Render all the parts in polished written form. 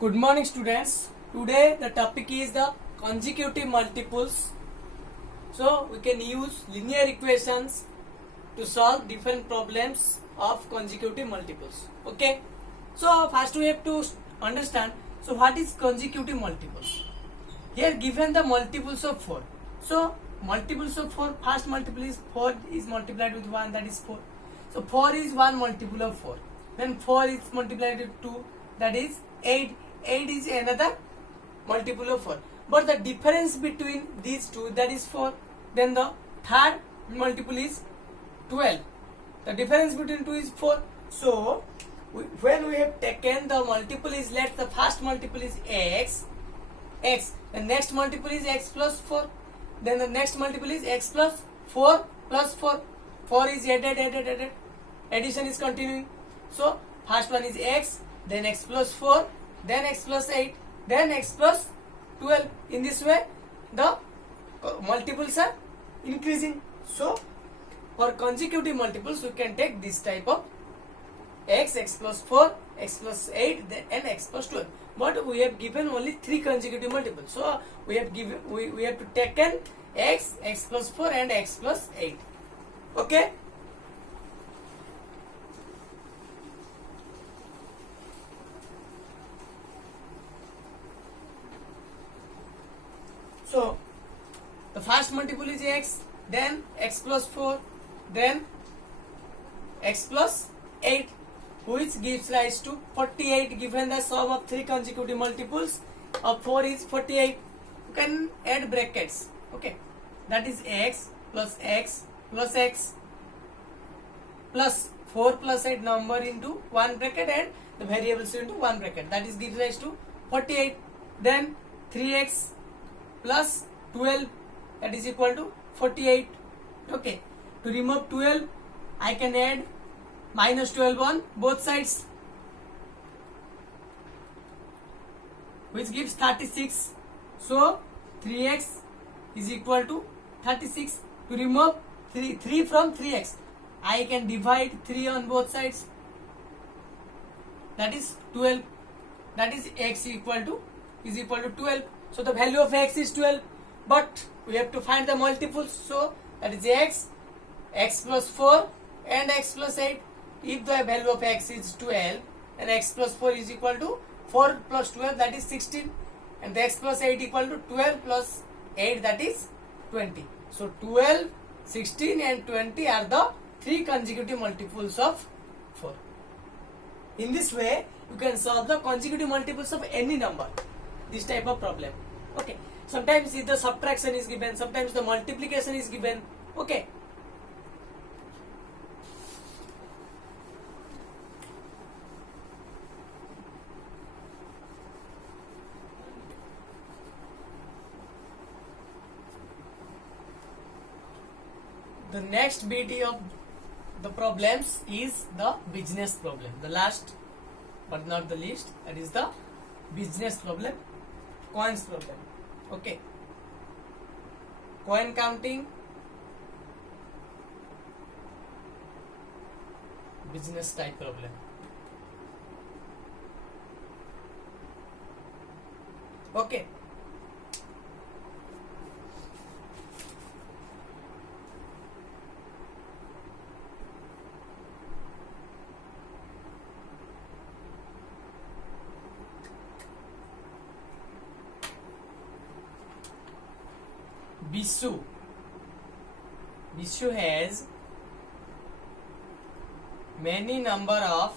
Good morning, students. Today the topic is the consecutive multiples. So we can use linear equations to solve different problems of consecutive multiples. Okay. So first we have to understand. So what is consecutive multiples? Here given the multiples of 4. So multiples of 4. First multiple is 4 is multiplied with 1, that is 4. So 4 is one multiple of 4. Then 4 is multiplied with 2, that is 8. 8 is another multiple of 4. But the difference between these two, that is 4. Then the third multiple is 12. The difference between 2 is 4. So when we have taken the multiple is, let the first multiple is x, the next multiple is x plus 4, then the next multiple is x plus 4 plus 4. 4 is added. Addition is continuing. So first one is x, then x plus 4, then x plus 8, then x plus 12. In this way the multiples are increasing. So for consecutive multiples we can take this type of x plus 4, x plus 8, and x plus 12. But we have given only 3 consecutive multiples. So we have to taken x plus 4 and x plus 8. Okay. So the first multiple is x, then x plus 4, then x plus 8, which gives rise to 48. Given the sum of 3 consecutive multiples of 4 is 48. You can add brackets. Okay, that is x plus x plus x plus 4 plus 8 number into one bracket and the variables into one bracket. That is gives rise to 48. Then 3x plus 12, that is equal to 48. Okay, to remove 12 I can add minus 12 on both sides, which gives 36. So 3x is equal to 36. To remove 3 from 3x, I can divide 3 on both sides, that is 12. That is x is equal to 12. So the value of x is 12, but we have to find the multiples. So that is x plus 4 and x plus 8. If the value of x is 12 and x plus 4 is equal to 4 plus 12, that is 16, and the x plus 8 equal to 12 plus 8, that is 20. So 12, 16 and 20 are the 3 consecutive multiples of 4. In this way you can solve the consecutive multiples of any number, this type of problem. Okay, sometimes the subtraction is given, sometimes the multiplication is given. Okay. The next bit of the problems is the business problem. The last but not the least, that is the business problem, coins problem. Okay, coin counting, business type problem. Okay. Bishu has many number of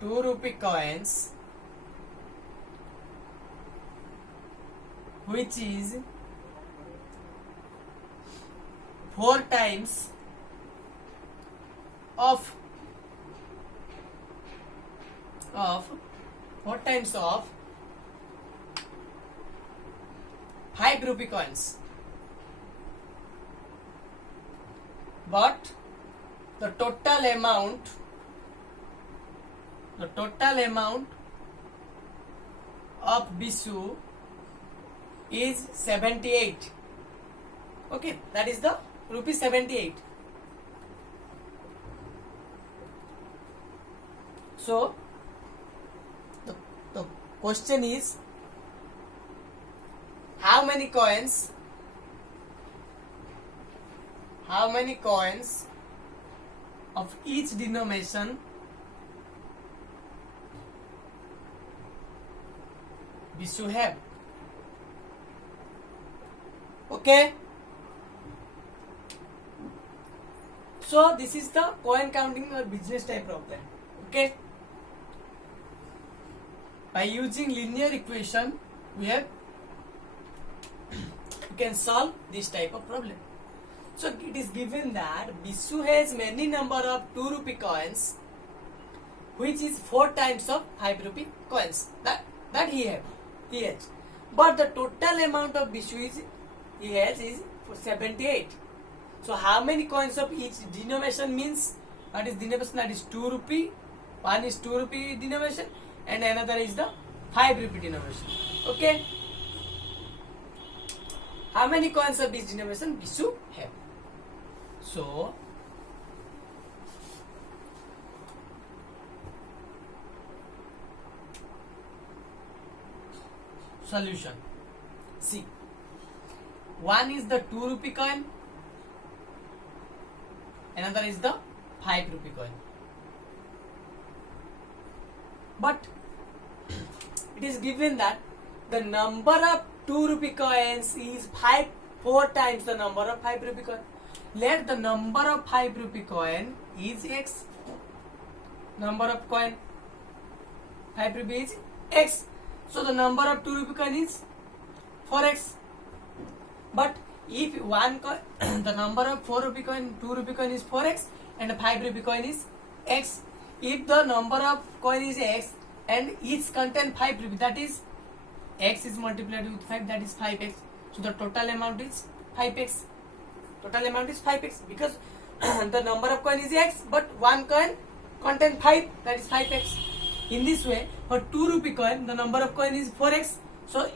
₹2 coins, which is 4 times of 5 rupee coins. But the total amount of Bishu is 78. Okay, that is the rupees 78. So the question is, how many coins of each denomination we should have? Okay, so this is the coin counting or business type problem. Okay, by using linear equation we can solve this type of problem. So it is given that Bisu has many number of 2 rupee coins, which is 4 times of 5 rupee coins that he has. But the total amount of Bisu he has is 78. So how many coins of each denomination means? What is denomination? That is 2 rupee. One is 2 rupee denomination and another is the 5 rupee denomination. Okay. How many coins of each denomination Bisu have? So solution. See, one is the 2 rupee coin, another is the 5 rupee coin. But it is given that the number of 2 rupee coins is 4 times the number of 5 rupee coin. Let the number of 5 rupee coin is x. Number of coin 5 rupee is x. So the number of 2 rupee coin is 4x. But if one coin, the number of 4 rupee coin, 2 rupee coin is 4x and the 5 rupee coin is x. If the number of coin is x and each contain 5 rupee, that is x is multiplied with 5, that is 5x. So the total amount is 5x. Total amount is 5x because the number of coin is x, but one coin contain 5, that is 5x. In this way, for 2 rupee coin, the number of coin is 4x. So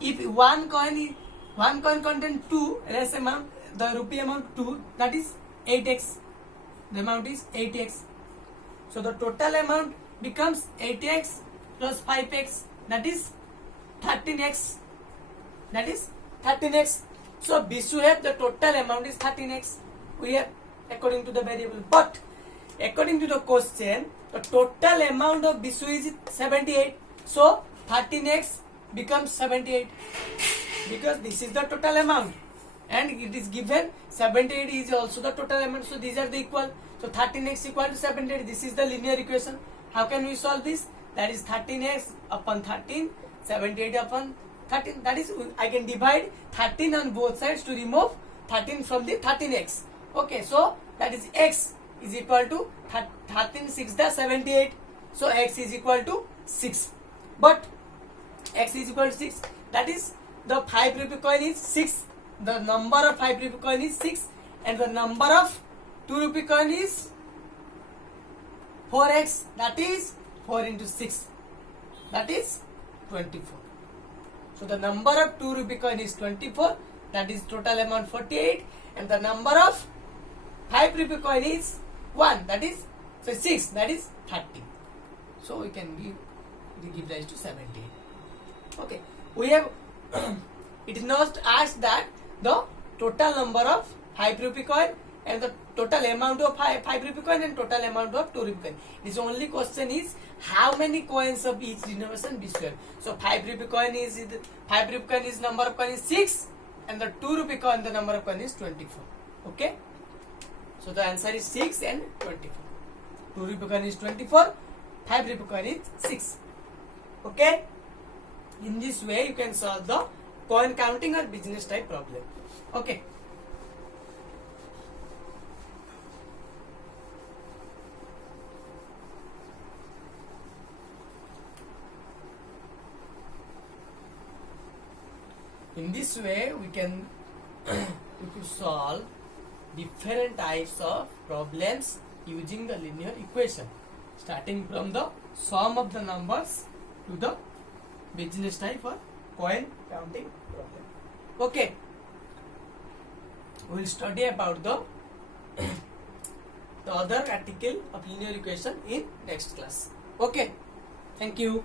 if one coin contain 2, less amount, the rupee amount 2, that is 8x. The amount is 8x. So the total amount becomes 8x plus 5x, that is 13x. That is 13x. So Bisu have the total amount is 13x. We have according to the variable. But according to the question, the total amount of Bisu is 78. So 13x becomes 78 because this is the total amount and it is given 78 is also the total amount. So these are the equal. So 13x equal to 78. This is the linear equation. How can we solve this? That is 13x upon 13, 78 upon 13. That is, I can divide 13 on both sides to remove 13 from the 13x. Okay, so that is x is equal to 13 6 the 78. So x is equal to 6. But x is equal to 6. That is the 5 rupee coin is 6. The number of 5 rupee coin is 6 and the number of 2 rupee coin is 4x. That is 4 into 6. That is 24. So the number of 2 rupee coin is 24, that is total amount 48, and the number of 5 rupee coin is 1, that is 6, that is 30. So we can give rise to 78. Okay, we have it is not asked that the total number of 5 rupee coin and the total amount of 5 rupee coin and total amount of 2 rupee coin. This only question is how many coins of each denomination we have. So 5 rupee coin is number of coin is 6 and the 2 rupee coin the number of coin is 24. Okay. So the answer is 6 and 24. 2 rupee coin is 24, 5 rupee coin is 6. Okay. In this way you can solve the coin counting or business type problem. Okay. In this way we can solve different types of problems using the linear equation, starting from the sum of the numbers to the business type or coin counting problem. Okay, we will study about the other article of linear equation in next class. Okay, thank you.